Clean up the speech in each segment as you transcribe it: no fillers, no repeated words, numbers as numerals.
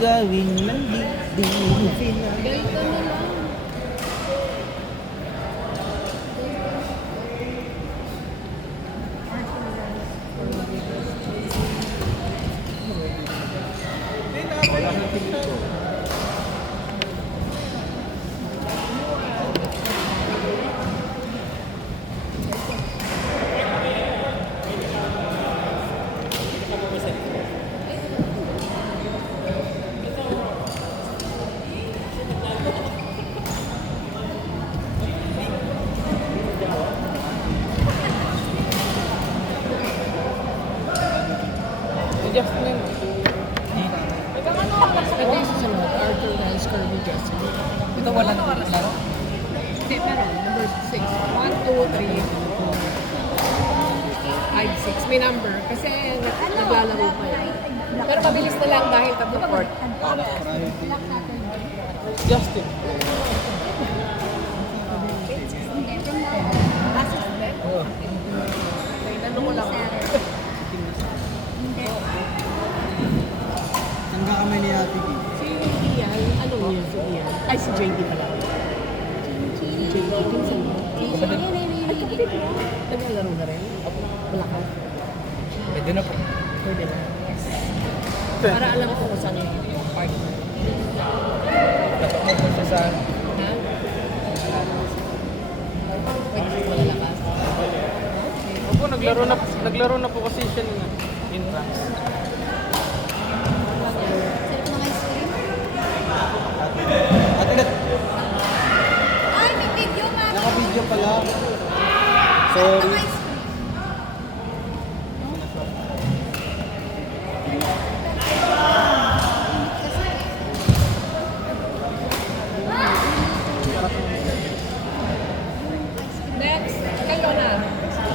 gagawin man di mo pinag. Ganito na lang. Wala kang tingin ko. Jasmine. Ito yung susunod, Arthur Wells, Kirby Jessica. Ito wala na laro. Hindi, meron. Number 6. 1, 2, 3, 4, 5, 6. May number. Kasi naglalaro pa yan. Pero mabilis na lang dahil tatlo court. Justin. Oh. Tinanong ko lang. Hanggang kami ni Ate G. Si Ian, ano yun si Ian? Ay, si JD pala. Si JD, pinsan mo. Ay, kapit mo. Naglalaro na rin? Wala ka? Pwede na po. Pwede na. Para alam ko kung saan yung partner. Dapat mo po siya sa... Ha? Pwede mo malalakas. Opo, naglaro na po kasi siya in France. Ate Gat, Ay, may video, mami. naka-video pala. Sorry. Next, kayo na.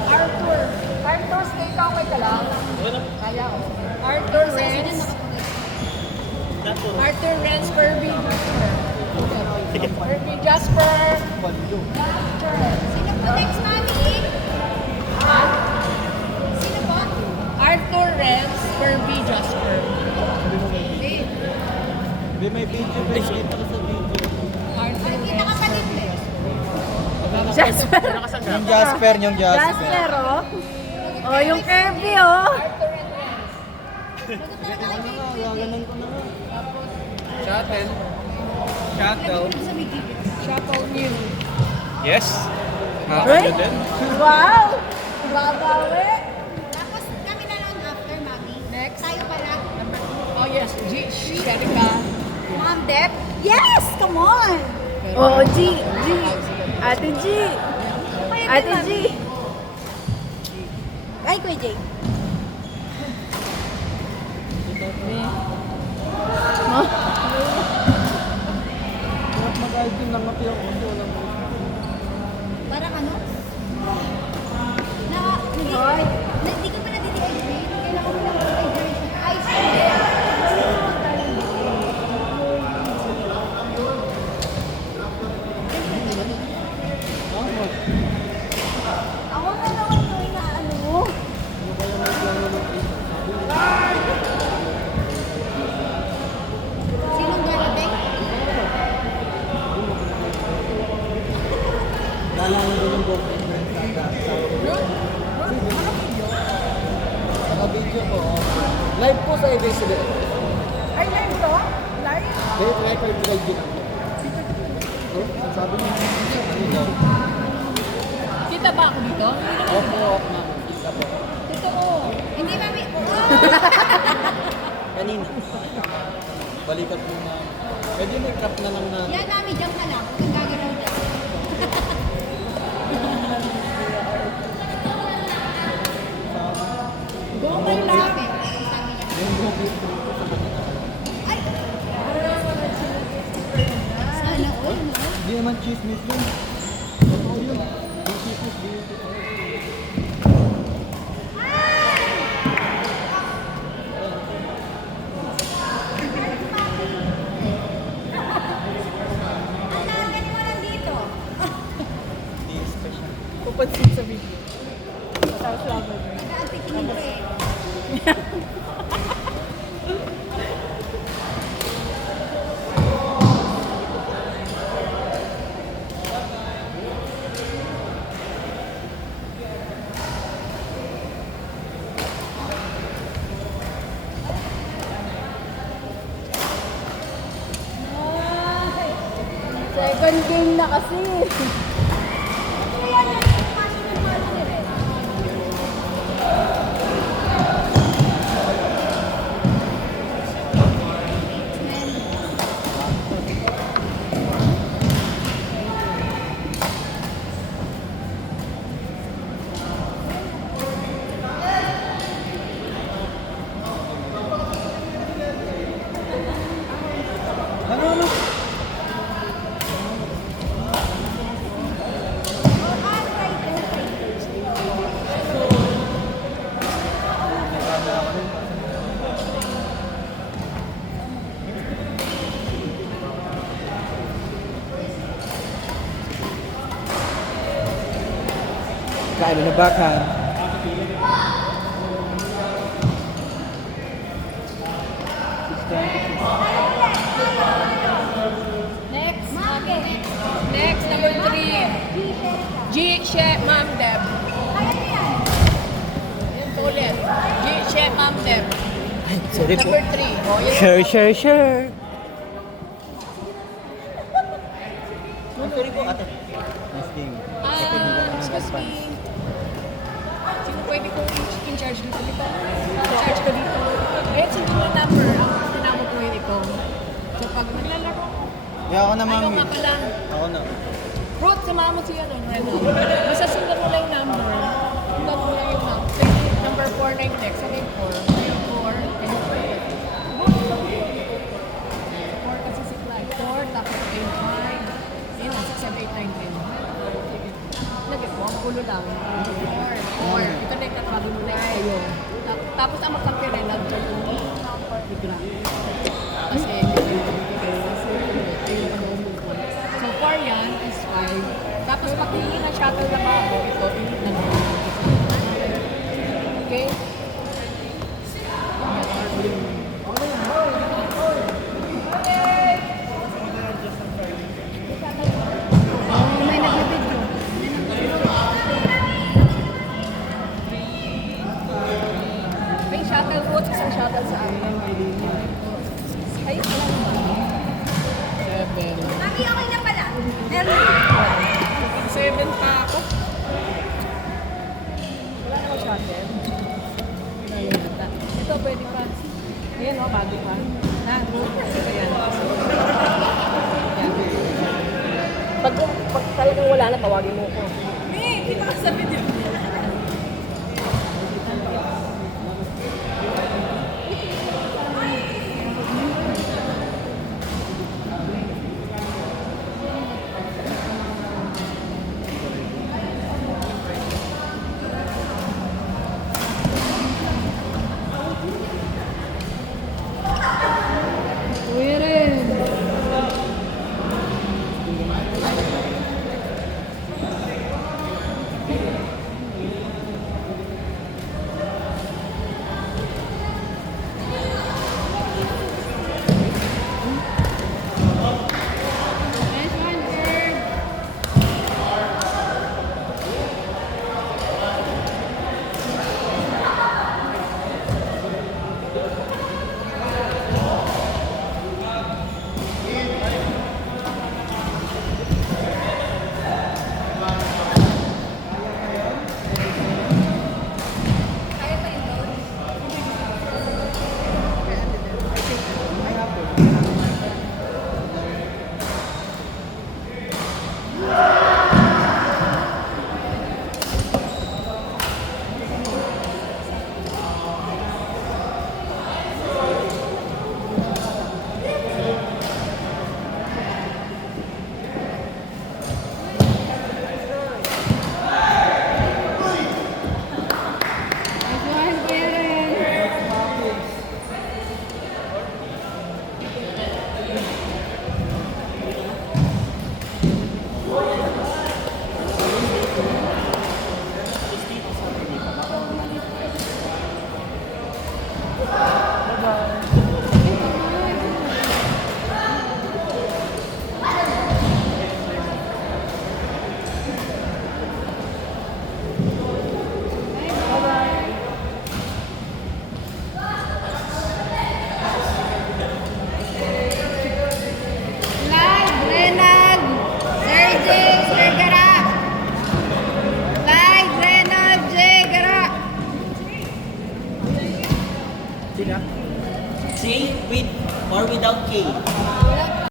Arthur. Arthur, stay ka, okay ka lang? Kaya ko. Arthur Renz. Arthur Renz, Kirby Jasper. Kirby Jasper. Sino po next, mami? Sino po? Arthur Renz, Kirby Jasper. Hindi, may video. May kita ka sa video. Arthur Kita Renz. kapatid eh. Jasper. Yung Jasper, yung Jasper. Jasper, oh. Oh, yung Kirby, oh. Arthur and Renz. Gaganon ko na nga. Shuttle. Shuttle. Shuttle New. Yes. Uy. Wow. Babawi. Tapos kami na lang after, mami. Next. Tayo pala. Oh yes, Sherika. Mom, Deb? Yes! Come on! Oh, G. Ate G. Ate G. Ay, Kuya Jay. Dapat mag-ID lang natin yung auto lang. Parang ano? Hindi ka pa na-dehydrate. Kailangan mo lang hydration. Ice cream. Ako na naman ito inaano. Sinong darating? Naalala ko yung boyfriend sa naka-video ko. Live po sa ABS-CBN. Ay, live to? Live? Record live din ako. Sabi niya, ano daw? Kita ba ako dito? Opo, ma'am. Kita po. Totoo. Hindi, mami. Kanina. Balikat mo na. Pwede may cut na lang na. Yan, mami. Diyan ka lang. Huwag kang gagalaw dyan. Go kay lang. Sabi niya. Yung movie ko sa kanila. Ay! Sana all, no? Hindi naman chismis yun. Totoo yun. Yung chismis, di yun totoo. Ang natin mo nandito. Hindi special. Pupansin sa video. Tapos lang ba? Nag-aatikin ko eh. Second game na kasi. Kaya yan yung passion ng malo ni Ren. Ano? Kain na backhand. Next. Mage. Next, number 3. G, She, Ma'am, Deb. Kaya niya yan. Yan po ulit. G, She, Ma'am, Deb. Sorry po. Number 3. Oh, yun. Sure. Sorry po, ate. Nice game. Excuse me. Sino pwede ko in charge dito? In charge ko dito. Ayun, sino yung number? Ang tinamot ko yun ikaw. So, pag naglalaro ko, Yeah, ako na, ayaw mami. nga pala. Ako na. Ruth, samahan mo siya nun, Reno. Basta sundan mo lang yung number. Sundan mo lang yung number. Kasi number 4 na yung next. Ano yung 4? Yung 4. Yung 4 kasi si Clyde. 4, tapos yung 5. Yun na, 6, 7, 8, 9, 10. Nagit mo, ang gulo lang. 4. Ito na yung katrabaho mo next sa'yo. Tapos ang magkampi rin, nag-check mo. Bigla. Kasi, so, 4 yan is 5. Tapos pag hindi na shuttle na bago, ito, init na naman. Okay? May nagbibidyo. May shuttle route, isang shuttle sa amin. Ay, wala naman. 7. Mami, okay na pala. Meron na. 7 pa ako. Wala namang shuttle. Wala yata. Ito, pwede pa. Ayan o, bago pa. Na, ayan. Pag talagang wala na, tawagin mo ko. Hindi ka sa video.